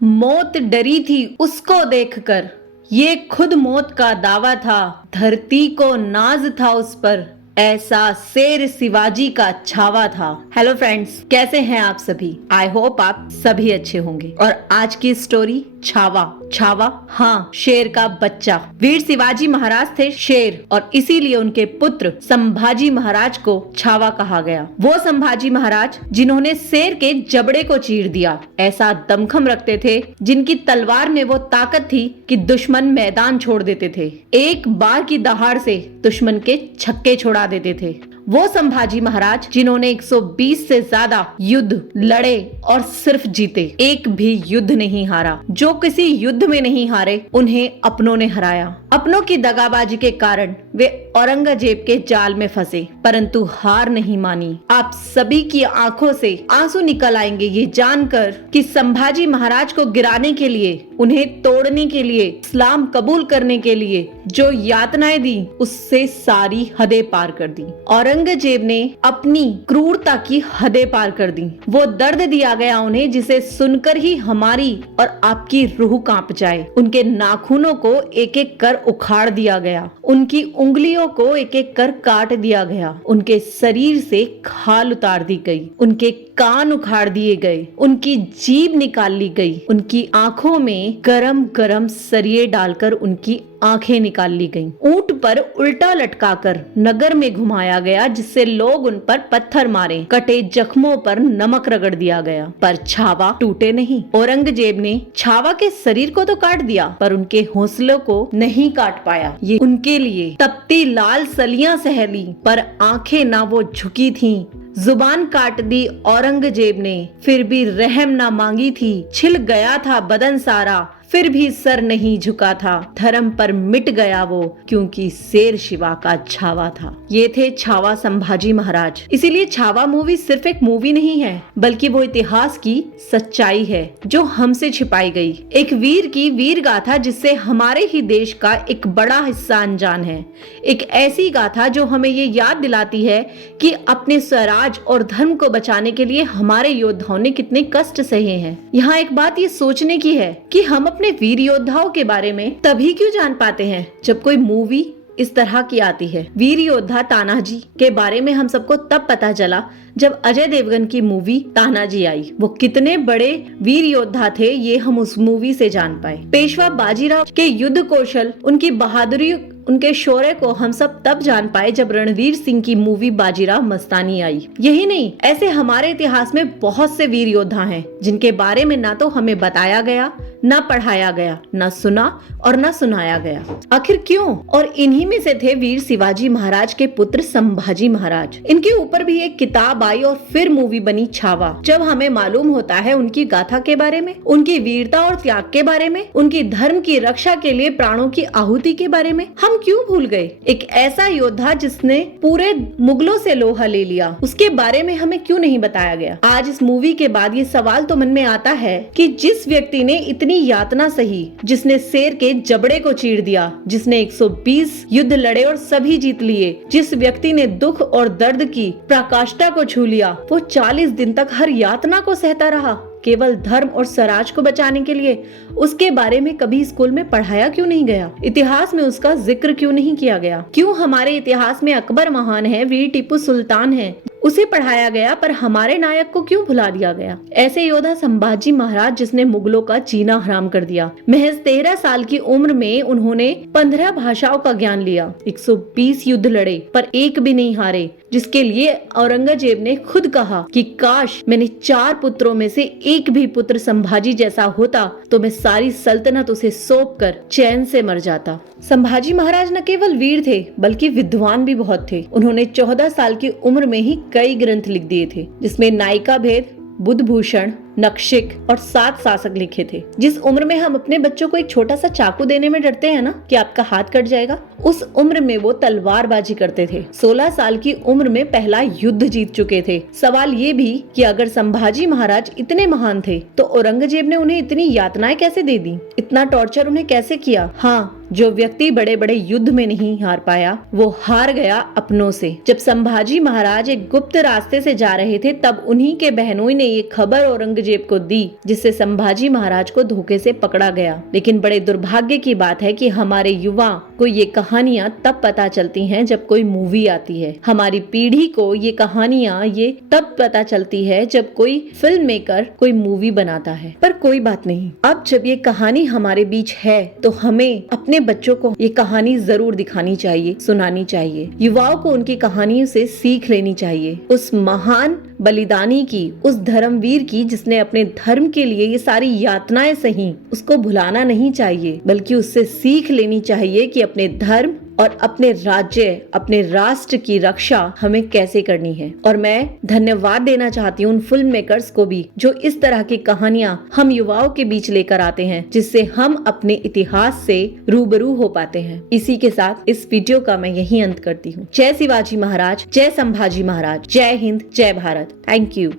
मौत डरी थी उसको देखकर, ये खुद मौत का दावा था। धरती को नाज था उस पर, ऐसा शेर शिवाजी का छावा था। हेलो फ्रेंड्स, कैसे हैं आप सभी? आई होप आप सभी अच्छे होंगे। और आज की स्टोरी छावा। छावा, हाँ, शेर का बच्चा। वीर शिवाजी महाराज थे शेर, और इसीलिए उनके पुत्र संभाजी महाराज को छावा कहा गया। वो संभाजी महाराज जिन्होंने शेर के जबड़े को चीर दिया। ऐसा दमखम रखते थे, जिनकी तलवार में वो ताकत थी कि दुश्मन मैदान छोड़ देते थे। एक बार की दहाड़ से दुश्मन के छक्के छोड़ा देते थे। वो संभाजी महाराज जिन्होंने 120 से ज्यादा युद्ध लड़े और सिर्फ जीते, एक भी युद्ध नहीं हारा। जो किसी युद्ध में नहीं हारे, उन्हें अपनों ने हराया। अपनों की दगाबाजी के कारण वे औरंगजेब के जाल में फंसे, परंतु हार नहीं मानी। आप सभी की आंखों से आंसू निकल आएंगे ये जानकर कि संभाजी महाराज को गिराने के लिए, उन्हें तोड़ने के लिए, इस्लाम कबूल करने के लिए जो यातनाएं दी, उससे सारी हदें पार कर दी। औरंगजेब ने अपनी क्रूरता की हदें पार कर दी। वो दर्द दिया गया उन्हें जिसे सुनकर ही हमारी और आपकी रूह कांप जाए। उनके नाखूनों को एक एक कर उखाड़ दिया गया, उनकी उंगलियों को एक एक कर काट दिया गया, उनके शरीर से खाल उतार दी गई, उनके कान उखाड़ दिए गए, उनकी जीभ निकाल ली गई, उनकी आंखों में गरम गरम सरिये डालकर उनकी आंखें निकाल ली गईं। ऊंट पर उल्टा लटकाकर नगर में घुमाया गया, जिससे लोग उन पर पत्थर मारे। कटे जख्मों पर नमक रगड़ दिया गया, पर छावा टूटे नहीं। औरंगजेब ने छावा के शरीर को तो काट दिया, पर उनके हौसलों को नहीं काट पाया। ये उनके लिए तपती लाल सलियां सह ली, पर आंखें ना वो झुकी थीं। जुबान काट दी औरंगजेब ने, फिर भी रहम ना मांगी थी। छिल गया था बदन सारा, फिर भी सर नहीं झुका था। धर्म पर मिट गया वो, क्योंकि शेर शिवा का छावा था। ये थे छावा संभाजी महाराज। इसीलिए छावा मूवी सिर्फ एक मूवी नहीं है, बल्कि वो इतिहास की सच्चाई है जो हमसे छिपाई गई। एक वीर की वीर गाथा, जिससे हमारे ही देश का एक बड़ा हिस्सा अनजान है। एक ऐसी गाथा जो हमें ये याद दिलाती है कि अपने स्वराज और धर्म को बचाने के लिए हमारे योद्धाओं ने कितने कष्ट सहे हैं। यहाँ एक बात ये सोचने की है कि हम अपने वीर योद्धाओं के बारे में तभी क्यों जान पाते हैं जब कोई मूवी इस तरह की आती है। वीर योद्धा तानाजी के बारे में हम सबको तब पता चला जब अजय देवगन की मूवी तानाजी आई। वो कितने बड़े वीर योद्धा थे, ये हम उस मूवी से जान पाए। पेशवा बाजीराव के युद्ध कौशल, उनकी बहादुरी, उनके शौर्य को हम सब तब जान पाए जब रणवीर सिंह की मूवी बाजीराव मस्तानी आई। यही नहीं, ऐसे हमारे इतिहास में बहुत से वीर योद्धा हैं जिनके बारे में ना तो हमें बताया गया, न पढ़ाया गया, न सुना और न सुनाया गया। आखिर क्यों? और इन्हीं में से थे वीर शिवाजी महाराज के पुत्र संभाजी महाराज। इनके ऊपर भी एक किताब आई और फिर मूवी बनी छावा। जब हमें मालूम होता है उनकी गाथा के बारे में, उनकी वीरता और त्याग के बारे में, उनकी धर्म की रक्षा के लिए प्राणों की आहुति के बारे में, हम क्यों भूल गए? एक ऐसा योद्धा जिसने पूरे मुगलों से लोहा ले लिया, उसके बारे में हमें क्यों नहीं बताया गया? आज इस मूवी के बाद ये सवाल तो मन में आता है कि जिस व्यक्ति ने इतनी यातना सही, जिसने शेर के जबड़े को चीर दिया, जिसने 120 युद्ध लड़े और सभी जीत लिए, जिस व्यक्ति ने दुख और दर्द की पराकाष्ठा को छू लिया, वो 40 दिन तक हर यातना को सहता रहा केवल धर्म और स्वराज को बचाने के लिए। उसके बारे में कभी स्कूल में पढ़ाया क्यों नहीं गया? इतिहास में उसका जिक्र क्यों नहीं किया गया? क्यों हमारे इतिहास में अकबर महान है, वीर टीपू सुल्तान है, उसे पढ़ाया गया, पर हमारे नायक को क्यों भुला दिया गया? ऐसे योद्धा संभाजी महाराज जिसने मुगलों का जीना हराम कर दिया। महज 13 साल की उम्र में उन्होंने 15 भाषाओं का ज्ञान लिया, 120 युद्ध लड़े, पर एक भी नहीं हारे, जिसके लिए औरंगजेब ने खुद कहा कि काश मैंने 4 पुत्रों में से एक भी पुत्र संभाजी जैसा होता तो मैं सारी सल्तनत उसे सौंप कर चैन से मर जाता। संभाजी महाराज न केवल वीर थे बल्कि विद्वान भी बहुत थे। उन्होंने 14 साल की उम्र में ही कई ग्रंथ लिख दिए थे, जिसमें नायिका भेद, बुद्धभूषण, नक्शिक और 7 शासक लिखे थे। जिस उम्र में हम अपने बच्चों को एक छोटा सा चाकू देने में डरते हैं ना कि आपका हाथ कट जाएगा, उस उम्र में वो तलवारबाजी करते थे। 16 साल की उम्र में पहला युद्ध जीत चुके थे। सवाल ये भी कि अगर संभाजी महाराज इतने महान थे तो औरंगजेब ने उन्हें इतनी यातनाएं कैसे दे दी, इतना टॉर्चर उन्हें कैसे किया। हाँ, जो व्यक्ति बड़े बड़े युद्ध में नहीं हार पाया वो हार गया अपनों से। जब संभाजी महाराज एक गुप्त रास्ते से जा रहे थे तब उन्हीं के बहनोई ने ये खबर औरंगजेब को दी, जिससे संभाजी महाराज को धोखे से पकड़ा गया। लेकिन बड़े दुर्भाग्य की बात है कि हमारे युवा को ये कहानियां तब पता चलती हैं जब कोई मूवी आती है। हमारी पीढ़ी को ये कहानियां ये तब पता चलती है जब कोई फिल्म मेकर कोई मूवी बनाता है। पर कोई बात नहीं, अब जब ये कहानी हमारे बीच है तो हमें अपने बच्चों को ये कहानी जरूर दिखानी चाहिए, सुनानी चाहिए। युवाओं को उनकी कहानियों से सीख लेनी चाहिए। उस महान बलिदानी की, उस धर्मवीर की जिसने अपने धर्म के लिए ये सारी यातनाएं सही, उसको भुलाना नहीं चाहिए, बल्कि उससे सीख लेनी चाहिए कि अपने धर्म और अपने राज्य, अपने राष्ट्र की रक्षा हमें कैसे करनी है। और मैं धन्यवाद देना चाहती हूँ उन फिल्म मेकर्स को भी जो इस तरह की कहानियां हम युवाओं के बीच लेकर आते हैं, जिससे हम अपने इतिहास से रूबरू हो पाते हैं। इसी के साथ इस वीडियो का मैं यही अंत करती हूँ। जय शिवाजी महाराज, जय संभाजी महाराज, जय हिंद, जय भारत। Thank you.